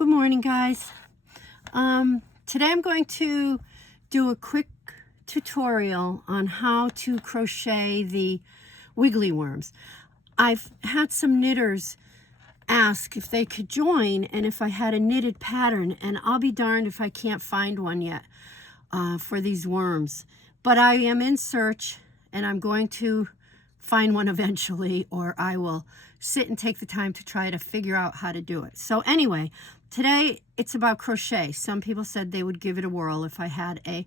Good morning, guys. Today I'm going to do a quick tutorial on how to crochet the wiggly worms. I've had some knitters ask if they could join and if I had a knitted pattern, and I'll be darned if I can't find one yet for these worms. But I am in search, and I'm going to find one eventually, or I will sit and take the time to try to figure out how to do it. So anyway, today it's about crochet. Some people said they would give it a whirl if I had a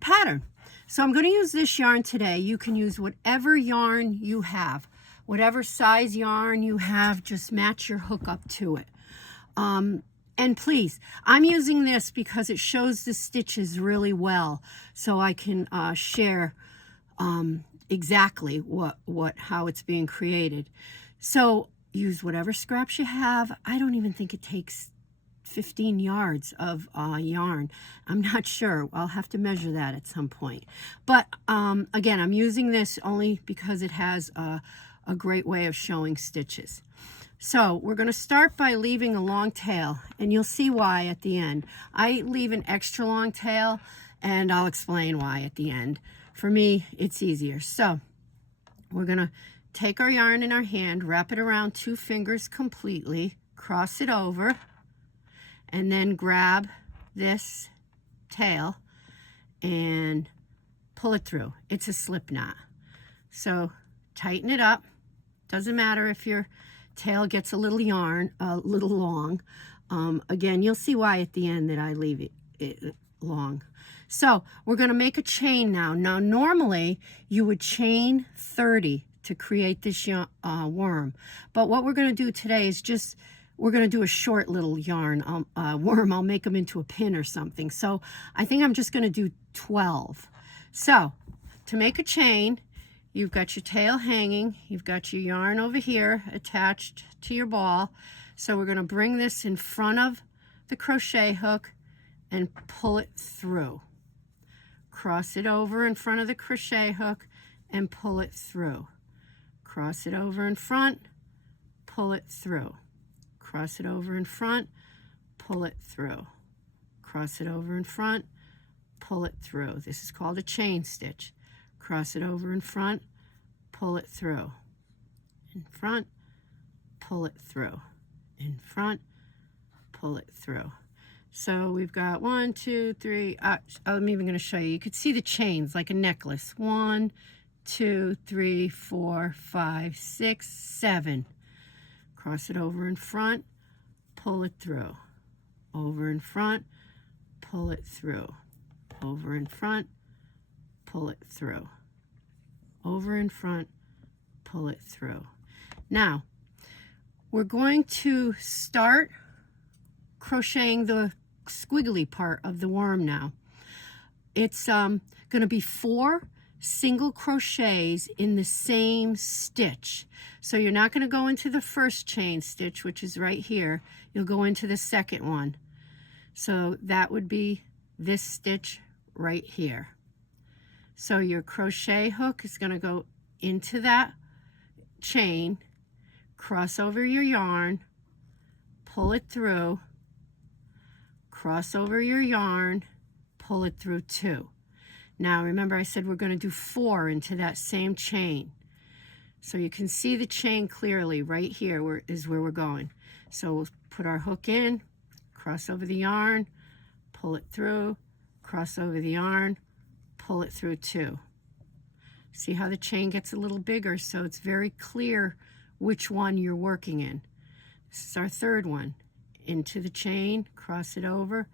pattern. So I'm going to use this yarn today. You can use whatever yarn you have, whatever size yarn you have, just match your hook up to it. And please, I'm using this because it shows the stitches really well, so I can share exactly how it's being created. So use whatever scraps you have. I don't even think it takes 15 yards of yarn. I'm not sure. I'll have to measure that at some point. But again, I'm using this only because it has a great way of showing stitches. So we're going to start by leaving a long tail, and you'll see why at the end. I leave an extra long tail, and I'll explain why at the end. For me, it's easier. So we're going to take our yarn in our hand, wrap it around 2 fingers completely, cross it over, and then grab this tail and pull it through. It's a slip knot. So tighten it up. Doesn't matter if your tail gets a little long. Again, you'll see why at the end that I leave it long. So we're going to make a chain now. Now normally you would chain 30 to create this worm, but what we're going to do today is we're going to do a short little yarn worm. I'll make them into a pin or something. So I think I'm just going to do 12. So to make a chain, you've got your tail hanging, you've got your yarn over here attached to your ball. So we're going to bring this in front of the crochet hook and pull it through. Cross it over in front of the crochet hook and pull it through. Cross it over in front, pull it through. Cross it over in front, pull it through. Cross it over in front, pull it through. This is called a chain stitch. Cross it over in front, pull it through. In front, pull it through. In front, pull it through. So we've got 1, 2, 3. I'm even going to show you. You could see the chains like a necklace. 1, 2, 3, 4, 5, 6, 7. Cross it over in front, pull it through. Over in front, pull it through. Over in front, pull it through. Over in front, pull it through. Now, we're going to start crocheting the squiggly part of the worm now. It's going to be 4 single crochets in the same stitch. So you're not going to go into the first chain stitch, which is right here. You'll go into the second one. So that would be this stitch right here. So your crochet hook is going to go into that chain, cross over your yarn, pull it through, cross over your yarn, pull it through 2. Now remember I said we're going to do 4 into that same chain. So you can see the chain clearly right here is where we're going. So we'll put our hook in, cross over the yarn, pull it through, cross over the yarn, pull it through 2. See how the chain gets a little bigger, so it's very clear which one you're working in. This is our third one. Into the chain, cross it over,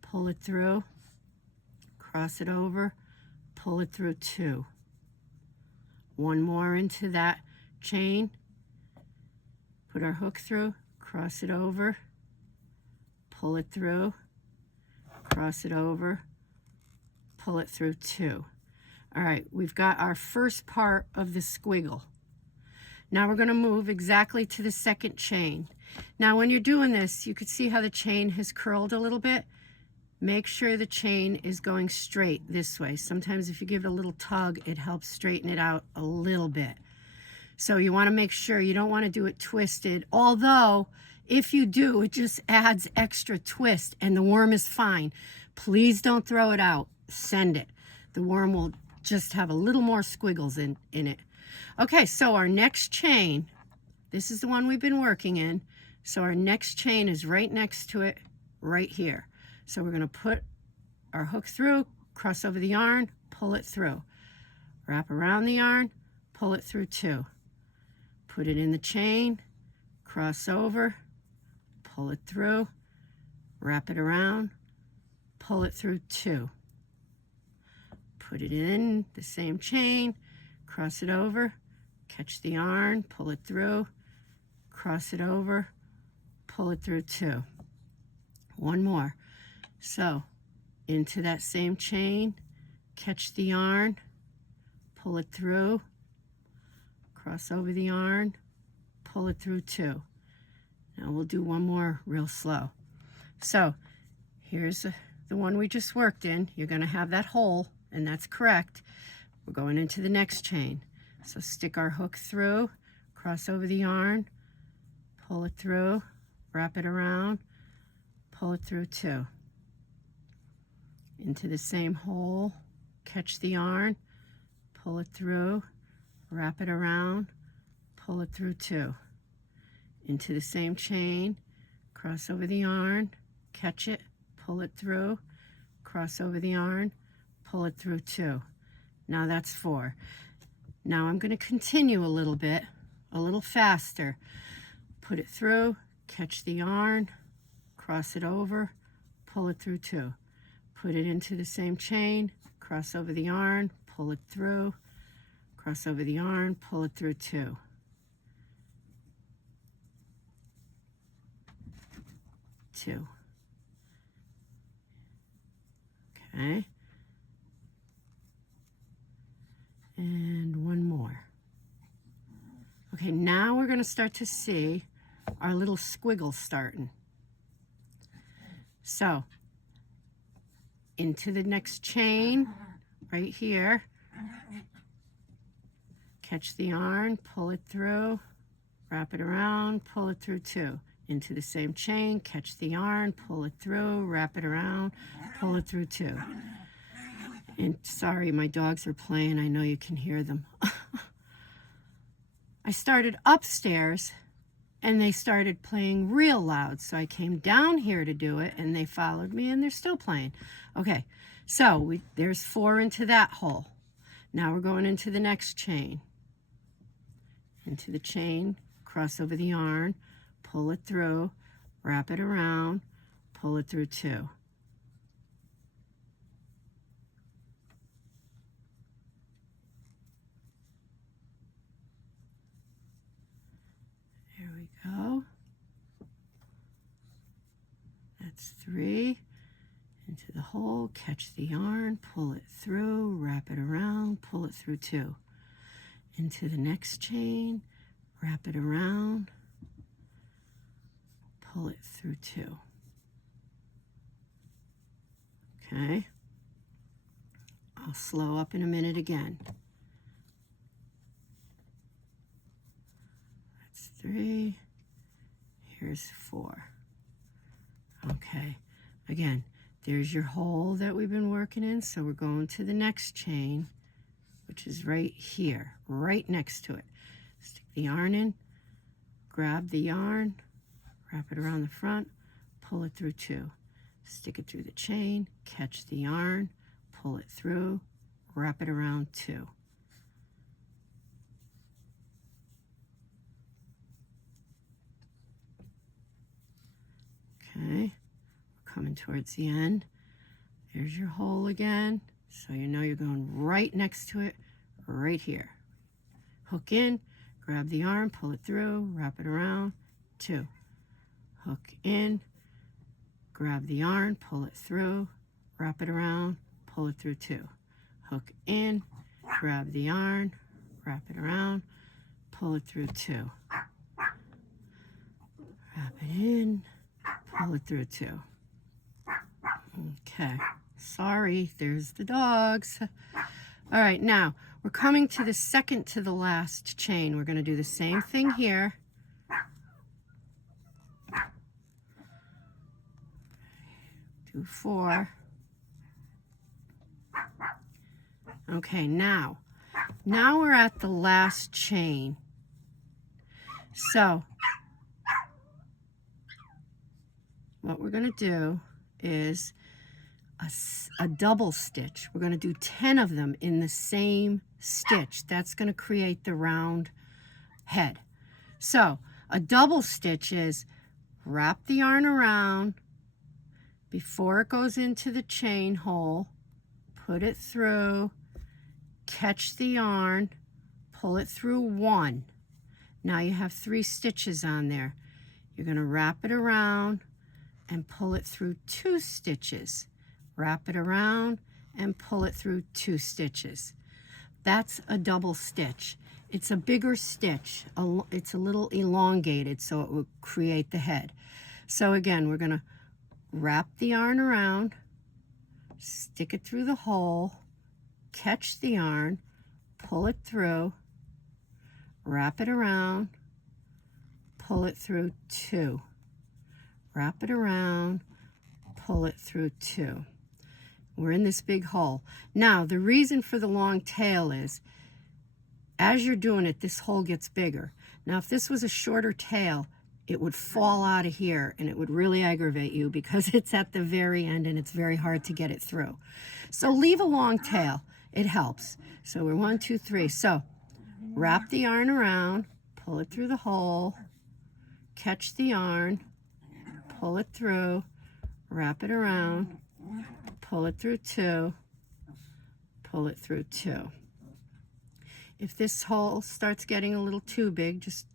pull it through, cross it over, pull it through 2. One more into that chain, put our hook through, cross it over, pull it through, cross it over, pull it through 2. All right, we've got our first part of the squiggle. Now we're going to move exactly to the second chain. Now when you're doing this, you can see how the chain has curled a little bit. Make sure the chain is going straight this way. Sometimes if you give it a little tug, it helps straighten it out a little bit. So you want to make sure you don't want to do it twisted, although If you do, it just adds extra twist and the worm is fine. Please don't throw it out. Send it. The worm will just have a little more squiggles in it. Okay, so our next chain, this is the one we've been working in. So our next chain is right next to it, right here. So we're going to put our hook through, cross over the yarn, pull it through. Wrap around the yarn, pull it through 2. Put it in the chain, cross over, pull it through, wrap it around, pull it through 2. Put it in the same chain, cross it over, catch the yarn, pull it through, cross it over, pull it through 2. One more. So into that same chain, catch the yarn, pull it through, cross over the yarn, pull it through 2. Now we'll do one more real slow. So here's the one we just worked in. You're going to have that hole, and that's correct. We're going into the next chain. So stick our hook through, cross over the yarn, pull it through, wrap it around, pull it through 2. Into the same hole, catch the yarn, pull it through, wrap it around, pull it through 2. Into the same chain, cross over the yarn, catch it, pull it through, cross over the yarn, pull it through 2. Now that's 4. Now I'm going to continue a little bit, a little faster. Put it through, catch the yarn, cross it over, pull it through 2. Put it into the same chain, cross over the yarn, pull it through, cross over the yarn, pull it through 2. 2. Okay. And one more. Okay, now we're going to start to see our little squiggles starting. So, into the next chain, right here, catch the yarn, pull it through, wrap it around, pull it through 2. Into the same chain, catch the yarn, pull it through, wrap it around, pull it through 2. And sorry, my dogs are playing. I know you can hear them. I started upstairs and they started playing real loud. So I came down here to do it and they followed me and they're still playing. Okay, so there's 4 into that hole. Now we're going into the next chain. Into the chain, cross over the yarn, pull it through, wrap it around, pull it through 2. There we go. That's 3. Into the hole, catch the yarn, pull it through, wrap it around, pull it through 2. Into the next chain, wrap it around, pull it through 2. Okay. I'll slow up in a minute again. That's 3. Here's 4. Okay. Again, there's your hole that we've been working in. So we're going to the next chain, which is right here, right next to it. Stick the yarn in, grab the yarn, wrap it around the front, pull it through 2. Stick it through the chain, catch the yarn, pull it through, wrap it around 2. Okay, we're coming towards the end. There's your hole again. So you know you're going right next to it, right here. Hook in, grab the yarn, pull it through, wrap it around, 2. Hook in, grab the yarn, pull it through, wrap it around, pull it through 2. Hook in, grab the yarn, wrap it around, pull it through 2. Wrap it in, pull it through 2. Okay, sorry, there's the dogs. All right, now we're coming to the second to the last chain. We're going to do the same thing here. 2, 4. Okay, now we're at the last chain. So what we're going to do is a double stitch. We're going to do 10 of them in the same stitch. That's going to create the round head. So a double stitch is wrap the yarn around before it goes into the chain hole, put it through, catch the yarn, pull it through 1. Now you have 3 stitches on there. You're going to wrap it around and pull it through 2 stitches. Wrap it around and pull it through 2 stitches. That's a double stitch. It's a bigger stitch. It's a little elongated, so it will create the head. So again, we're going to wrap the yarn around, stick it through the hole, catch the yarn, pull it through, wrap it around, pull it through 2. Wrap it around, pull it through 2. We're in this big hole. Now, the reason for the long tail is, as you're doing it, this hole gets bigger. Now, if this was a shorter tail, it would fall out of here and it would really aggravate you because it's at the very end and it's very hard to get it through. So leave a long tail. It helps. So we're 1, 2, 3. So wrap the yarn around, pull it through the hole, catch the yarn, pull it through, wrap it around, pull it through 2, pull it through 2. If this hole starts getting a little too big, just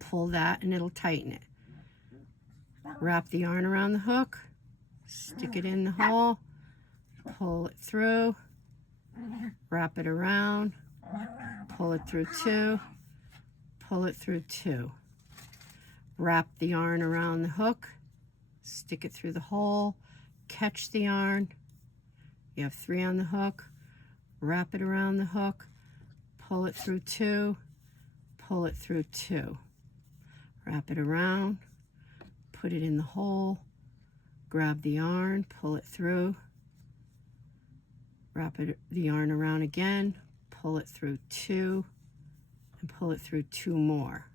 pull that and it'll tighten it. Wrap the yarn around the hook, stick it in the hole, pull it through, wrap it around, pull it through 2, pull it through 2. Wrap the yarn around the hook, stick it through the hole, catch the yarn. You have 3 on the hook, wrap it around the hook, pull it through 2, pull it through 2. Wrap it around, put it in the hole, grab the yarn, pull it through, wrap the yarn around again, pull it through 2, and pull it through 2 more.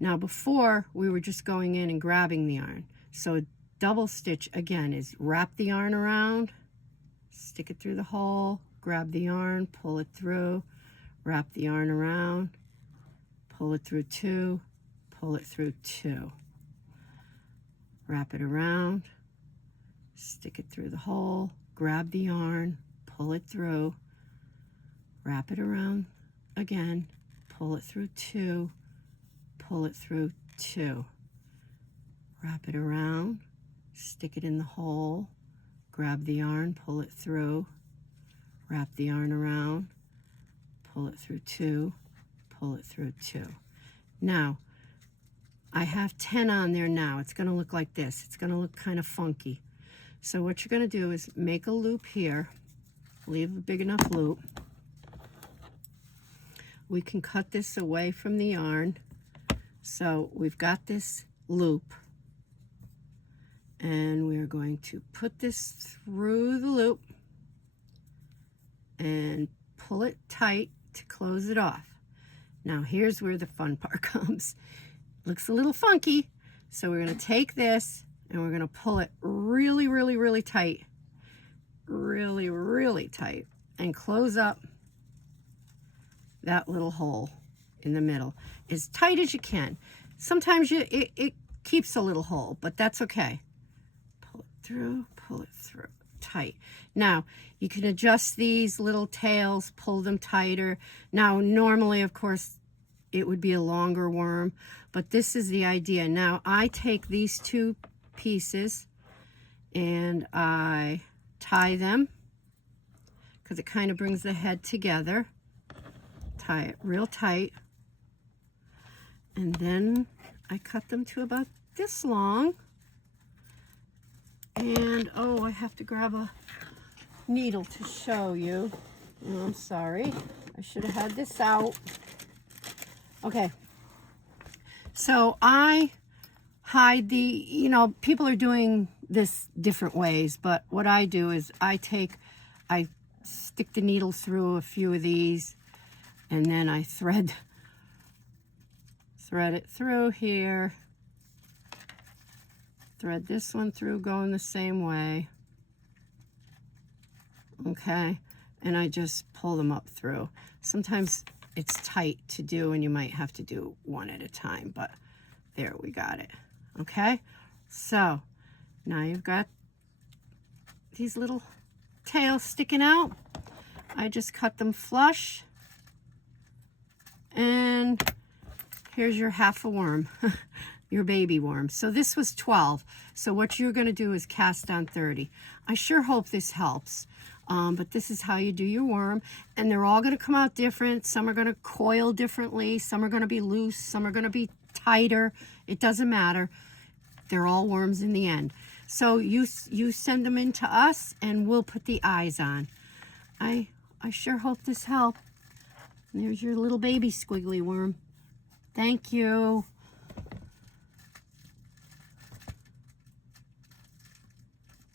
Now before, we were just going in and grabbing the yarn. So a double stitch, again, is wrap the yarn around, stick it through the hole, grab the yarn, pull it through, wrap the yarn around, pull it through 2, pull it through 2. Wrap it around, stick it through the hole, grab the yarn, pull it through, wrap it around again, pull it through 2, pull it through 2. Wrap it around, stick it in the hole, grab the yarn, pull it through, wrap the yarn around, pull it through 2, pull it through 2. Now, I have 10 on there now. It's going to look like this. It's going to look kind of funky. So what you're going to do is make a loop here, leave a big enough loop. We can cut this away from the yarn. So we've got this loop, and we're going to put this through the loop and pull it tight to close it off. Now here's where the fun part comes. Looks a little funky, so we're going to take this and we're going to pull it really, really, really tight, really, really tight, and close up that little hole in the middle as tight as you can. Sometimes it keeps a little hole, but that's okay. Pull it through, tight. Now, you can adjust these little tails, pull them tighter. Now, normally, of course, it would be a longer worm, but this is the idea. Now, I take these 2 pieces and I tie them because it kind of brings the head together. Tie it real tight. And then I cut them to about this long. And, oh, I have to grab a needle to show you. Oh, I'm sorry. I should have had this out. Okay. So I hide the, people are doing this different ways, but what I do is I stick the needle through a few of these, and then I thread it through here, thread this one through going the same way, okay, and I just pull them up through. Sometimes it's tight to do and you might have to do one at a time, but there, we got it. Okay, so now you've got these little tails sticking out. I just cut them flush, and here's your half a worm, your baby worm. So this was 12. So what you're going to do is cast on 30. I sure hope this helps. But this is how you do your worm, and they're all going to come out different. Some are going to coil differently. Some are going to be loose. Some are going to be tighter. It doesn't matter. They're all worms in the end. So you send them in to us, and we'll put the eyes on. I sure hope this helped. And there's your little baby squiggly worm. Thank you.